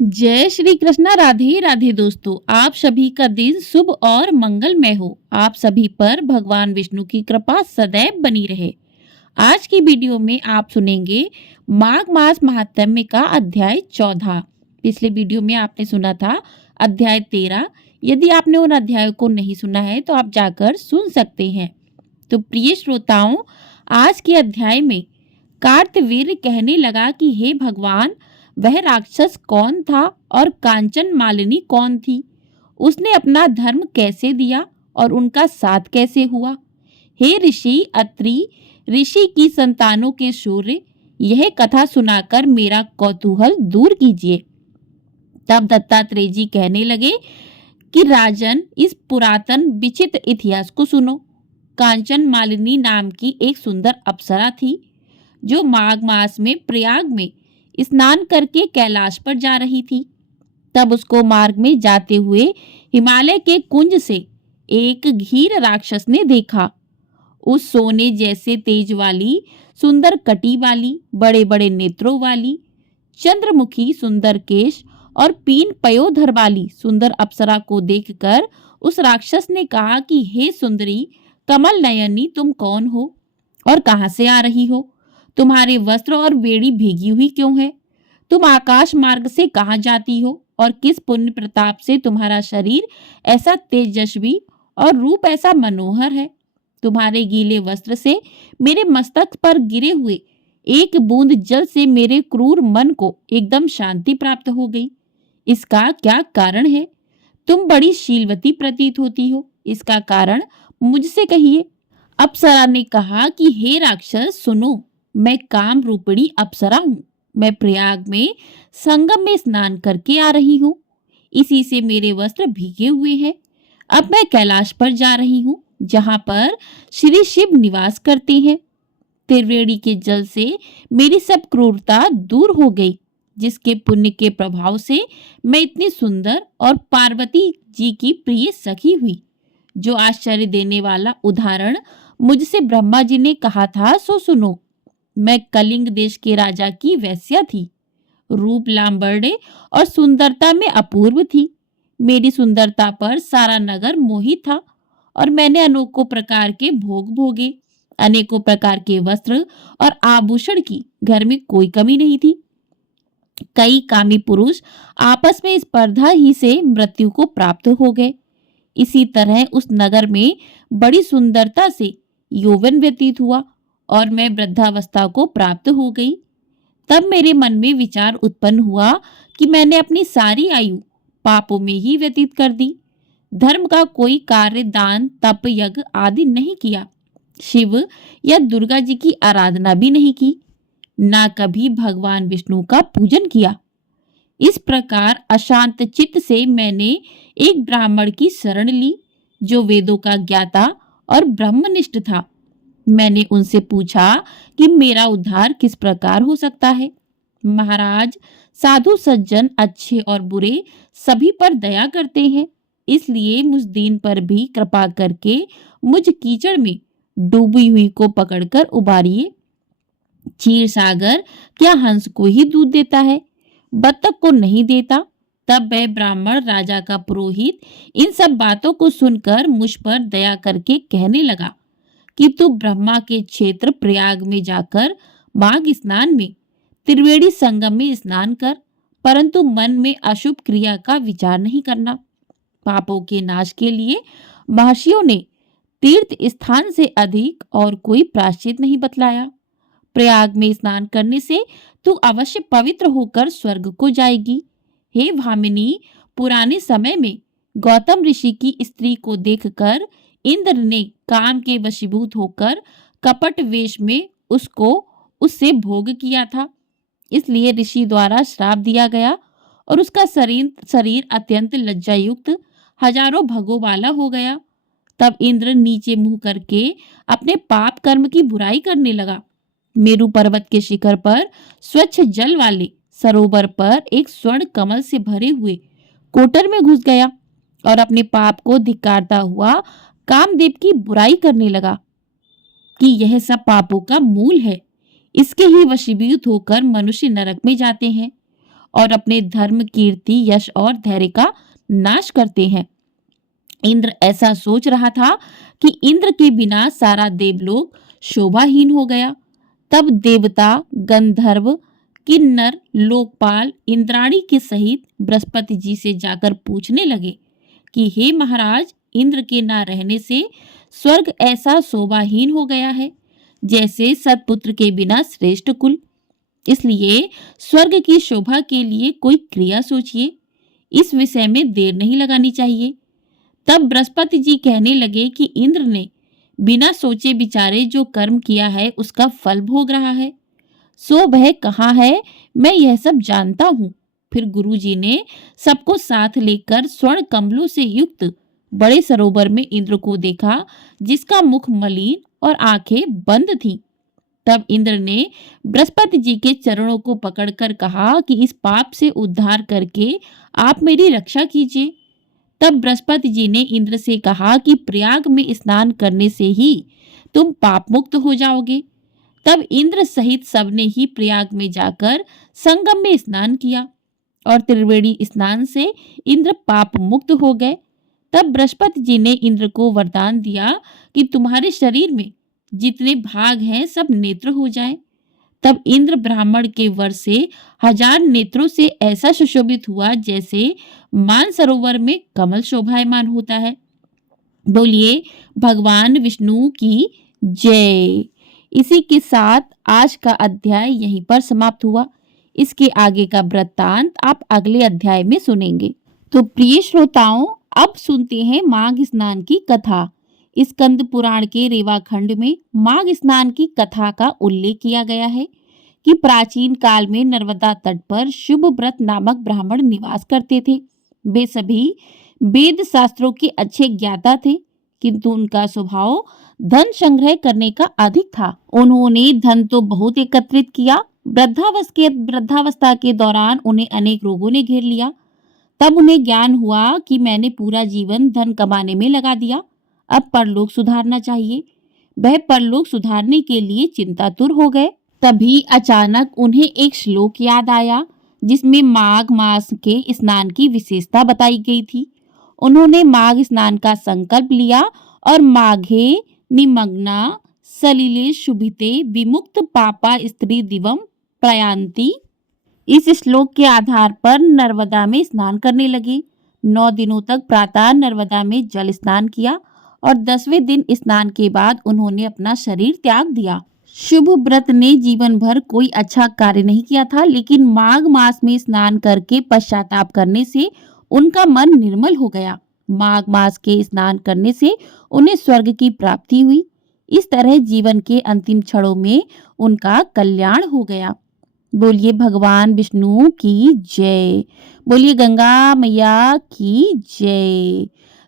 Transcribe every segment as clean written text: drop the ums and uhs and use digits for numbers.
जय श्री कृष्णा। राधे राधे दोस्तों, आप सभी का दिन शुभ और मंगलमय हो। आप सभी पर भगवान विष्णु की कृपा सदैव बनी रहे। आज की वीडियो में आप सुनेंगे माघ मास महात्म्य का अध्याय 14। पिछले वीडियो में आपने सुना था अध्याय 13। यदि आपने उन अध्यायों को नहीं सुना है तो आप जाकर सुन सकते हैं। तो प्रिय श्रोताओं, आज के अध्याय में कार्तवीर्य कहने लगा कि हे भगवान, वह राक्षस कौन था और कांचन मालिनी कौन थी? उसने अपना धर्म कैसे दिया और उनका साथ कैसे हुआ? हे ऋषि अत्रि, ऋषि की संतानों के शौर्य, यह कथा सुनाकर मेरा कौतूहल दूर कीजिए। तब दत्तात्रेय जी कहने लगे कि राजन, इस पुरातन विचित्र इतिहास को सुनो। कांचन मालिनी नाम की एक सुंदर अप्सरा थी जो माघ मास में प्रयाग में स्नान करके कैलाश पर जा रही थी। तब उसको मार्ग में जाते हुए हिमालय के कुंज से एक घीर राक्षस ने देखा। उस सोने जैसे तेज वाली, सुंदर कटी वाली, बड़े बड़े नेत्रों वाली, चंद्रमुखी सुंदर केश और पीन पयोधर वाली सुंदर अप्सरा को देखकर उस राक्षस ने कहा कि हे सुंदरी कमल नयनी, तुम कौन हो और कहां से आ रही हो? तुम्हारे वस्त्र और बेड़ी भीगी हुई क्यों है? तुम आकाश मार्ग से कहां जाती हो और किस पुण्य प्रताप से तुम्हारा शरीर ऐसा तेजस्वी और रूप ऐसा मनोहर है? तुम्हारे गीले वस्त्र से मेरे मस्तक पर गिरे हुए एक बूंद जल से मेरे क्रूर मन को एकदम शांति प्राप्त हो गई। इसका क्या कारण है? तुम बड़ी शीलवती प्रतीत होती हो, इसका कारण मुझसे कहिए। अप्सरा ने कहा कि हे राक्षस सुनो, मैं काम रूपिणी अप्सरा हूँ। मैं प्रयाग में संगम में स्नान करके आ रही हूँ। इसी से मेरे वस्त्र भीगे हुए हैं। अब मैं कैलाश पर जा रही हूँ जहाँ पर श्री शिव निवास करते हैं। त्रिवेणी के जल से मेरी सब क्रूरता दूर हो गई, जिसके पुण्य के प्रभाव से मैं इतनी सुंदर और पार्वती जी की प्रिय सखी हुई। जो आश्चर्य देने वाला उदाहरण मुझसे ब्रह्मा जी ने कहा था सो सुनो। मैं कलिंग देश के राजा की वैश्या थी। रूप लांबर्डे और सुंदरता में अपूर्व थी। मेरी सुंदरता पर सारा नगर मोहित था और मैंने अनेकों प्रकार के भोग भोगे। अनेकों प्रकार के वस्त्र और आभूषण की घर में कोई कमी नहीं थी। कई कामी पुरुष आपस में स्पर्धा ही से मृत्यु को प्राप्त हो गए। इसी तरह उस नगर में बड़ी सुंदरता से यौवन व्यतीत हुआ और मैं वृद्धावस्था को प्राप्त हो गई। तब मेरे मन में विचार उत्पन्न हुआ कि मैंने अपनी सारी आयु पापों में ही व्यतीत कर दी। धर्म का कोई कार्य, दान, तप, यज्ञ आदि नहीं किया। शिव या दुर्गा जी की आराधना भी नहीं की। ना कभी भगवान विष्णु का पूजन किया। इस प्रकार अशांत चित्त से मैंने एक ब्राह्मण की शरण ली जो वेदों का ज्ञाता और ब्रह्मनिष्ठ था। मैंने उनसे पूछा कि मेरा उद्धार किस प्रकार हो सकता है। महाराज, साधु सज्जन अच्छे और बुरे सभी पर दया करते हैं, इसलिए मुझ दीन पर भी कृपा करके मुझ कीचड़ में डूबी हुई को पकड़कर उबारिए। क्षीर सागर क्या हंस को ही दूध देता है, बत्तख को नहीं देता? तब वह ब्राह्मण राजा का पुरोहित इन सब बातों को सुनकर मुझ पर दया करके कहने लगा कि तू ब्रह्मा के क्षेत्र प्रयाग में जाकर माघ स्नान में त्रिवेणी संगम में स्नान कर, परंतु मन में अशुभ क्रिया का विचार नहीं करना। पापों के नाश के लिए महर्षियों ने तीर्थ स्थान से अधिक और कोई प्रायश्चित नहीं बतलाया। प्रयाग में स्नान करने से तू अवश्य पवित्र होकर स्वर्ग को जाएगी। हे भामिनी, पुराने समय में गौतम ऋषि की स्त्री को देखकर इंद्र ने काम के वशीभूत होकर कपट वेश में उससे भोग किया था। इसलिए ऋषि द्वारा श्राप दिया गया और उसका शरीर अत्यंत लज्जायुक्त हजारों भगों वाला हो गया। तब इंद्र नीचे मुंह करके अपने पाप कर्म की बुराई करने लगा। मेरु पर्वत के शिखर पर स्वच्छ जल वाले सरोवर पर एक स्वर्ण कमल से भरे हुए कोटर में घुस गया और अपने पाप को धिक्कारता हुआ कामदेव की बुराई करने लगा कि यह सब पापों का मूल है। इसके ही वशीभूत होकर मनुष्य नरक में जाते हैं और अपने धर्म, कीर्ति, यश और धैर्य का नाश करते हैं। इंद्र ऐसा सोच रहा था कि इंद्र के बिना सारा देवलोक शोभाहीन हो गया। तब देवता, गंधर्व, किन्नर, लोकपाल इंद्राणी के सहित बृहस्पति जी से जाकर पूछने लगे कि हे महाराज, इंद्र के ना रहने से स्वर्ग ऐसा शोभाहीन हो गया है जैसे सतपुत्र के बिना श्रेष्ठ कुल। इसलिए स्वर्ग की शोभा के लिए कोई क्रिया सोचिए, इस विषय में देर नहीं लगानी चाहिए। तब बृहस्पति जी कहने लगे कि इंद्र ने बिना सोचे विचारे जो कर्म किया है उसका फल भोग रहा है, सो वह कहाँ है, मैं यह सब जानता हूँ। फिर गुरुजी ने सबको साथ लेकर स्वर्ण कमलों से युक्त बड़े सरोवर में इंद्र को देखा, जिसका मुख मलिन और आंखें बंद थीं। तब इंद्र ने बृहस्पति जी के चरणों को पकड़कर कहा कि इस पाप से उद्धार करके आप मेरी रक्षा कीजिए। तब बृहस्पति जी ने इंद्र से कहा कि प्रयाग में स्नान करने से ही तुम पाप मुक्त हो जाओगे। तब इंद्र सहित सबने ही प्रयाग में जाकर संगम में स्नान किया और त्रिवेणी स्नान से इंद्र पाप मुक्त हो गए। तब बृहस्पति जी ने इंद्र को वरदान दिया कि तुम्हारे शरीर में जितने भाग हैं सब नेत्र हो जाएं। तब इंद्र ब्राह्मण के वर से 1000 नेत्रों से ऐसा सुशोभित हुआ जैसे मानसरोवर में कमल शोभायमान होता है। बोलिए भगवान विष्णु की जय। इसी के साथ आज का अध्याय यहीं पर समाप्त हुआ। इसके आगे का वृत्तांत आप अगले अध्याय में सुनेंगे। तो प्रिय श्रोताओं, अब सुनते हैं माघ स्नान की कथा। स्कंद पुराण के रेवा खंड में माघ स्नान की कथा का उल्लेख किया गया है कि प्राचीन काल में नर्मदा तट पर शुभ व्रत नामक ब्राह्मण निवास करते थे। वे सभी वेद शास्त्रों के अच्छे ज्ञाता थे, किंतु उनका स्वभाव धन संग्रह करने का अधिक था। उन्होंने धन तो बहुत एकत्रित किया, वृद्धावस्था के दौरान उन्हें अनेक रोगों ने घेर लिया। तब उन्हें ज्ञान हुआ कि मैंने पूरा जीवन धन कमाने में लगा दिया, अब परलोक सुधारना चाहिए। वह परलोक सुधारने के लिए चिंतातुर हो गए। तभी अचानक उन्हें एक श्लोक याद आया जिसमें माघ मास के स्नान की विशेषता बताई गई थी। उन्होंने माघ स्नान का संकल्प लिया और माघे निमग्ना सलिले शुभिते विमुक्त पापा स्त्री दिवम प्रयान्ति, इस श्लोक के आधार पर नर्मदा में स्नान करने लगे। 9 दिनों तक प्रातः नर्मदा में जल स्नान किया और 10वें दिन स्नान के बाद उन्होंने अपना शरीर त्याग दिया। शुभ व्रत ने जीवन भर कोई अच्छा कार्य नहीं किया था, लेकिन माघ मास में स्नान करके पश्चाताप करने से उनका मन निर्मल हो गया। माघ मास के स्नान करने से उन्हें स्वर्ग की प्राप्ति हुई। इस तरह जीवन के अंतिम क्षणों में उनका कल्याण हो गया। बोलिए भगवान विष्णु की जय। बोलिए गंगा मैया की जय।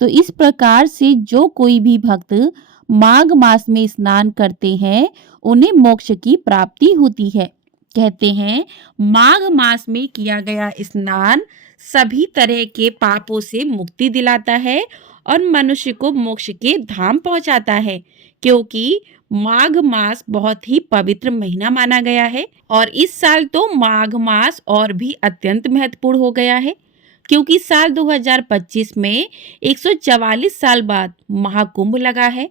तो इस प्रकार से जो कोई भी भक्त माघ मास में स्नान करते हैं उन्हें मोक्ष की प्राप्ति होती है। कहते हैं माघ मास में किया गया स्नान सभी तरह के पापों से मुक्ति दिलाता है और मनुष्य को मोक्ष के धाम पहुंचाता है, क्योंकि माघ मास बहुत ही पवित्र महीना माना गया है। और इस साल तो माघ मास और भी अत्यंत महत्वपूर्ण हो गया है, क्योंकि साल 2025 में 144 साल बाद महाकुंभ लगा है,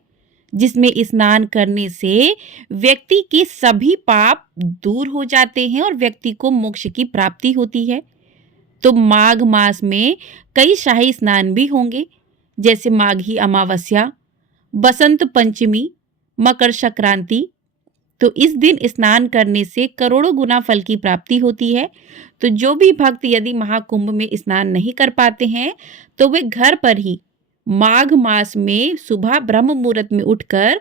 जिसमें स्नान करने से व्यक्ति के सभी पाप दूर हो जाते हैं और व्यक्ति को मोक्ष की प्राप्ति होती है। तो माघ मास में कई शाही स्नान भी होंगे, जैसे माघी अमावस्या, बसंत पंचमी, मकर संक्रांति। तो इस दिन स्नान करने से करोड़ों गुना फल की प्राप्ति होती है। तो जो भी भक्त यदि महाकुंभ में स्नान नहीं कर पाते हैं तो वे घर पर ही माघ मास में सुबह ब्रह्म मुहूर्त में उठकर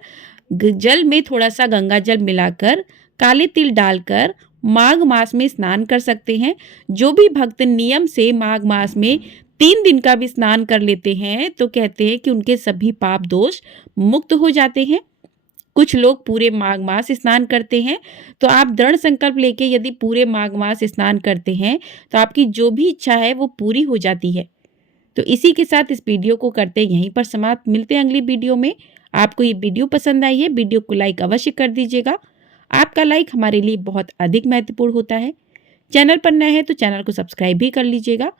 जल में थोड़ा सा गंगा जल मिलाकर काले तिल डालकर माघ मास में स्नान कर सकते हैं। जो भी भक्त नियम से माघ मास में 3 दिन का भी स्नान कर लेते हैं तो कहते हैं कि उनके सभी पाप दोष मुक्त हो जाते हैं। कुछ लोग पूरे माघ मास स्नान करते हैं, तो आप दृढ़ संकल्प लेके यदि पूरे माघ मास स्नान करते हैं तो आपकी जो भी इच्छा है वो पूरी हो जाती है। तो इसी के साथ इस वीडियो को करते हैं यहीं पर समाप्त। मिलते हैं अगली वीडियो में। आपको ये वीडियो पसंद आई है, वीडियो को लाइक अवश्य कर दीजिएगा। आपका लाइक हमारे लिए बहुत अधिक महत्वपूर्ण होता है। चैनल पर नए हैं तो चैनल को सब्सक्राइब भी कर लीजिएगा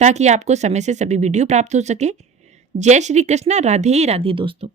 ताकि आपको समय से सभी वीडियो प्राप्त हो सके। जय श्री कृष्णा। राधे राधे दोस्तों।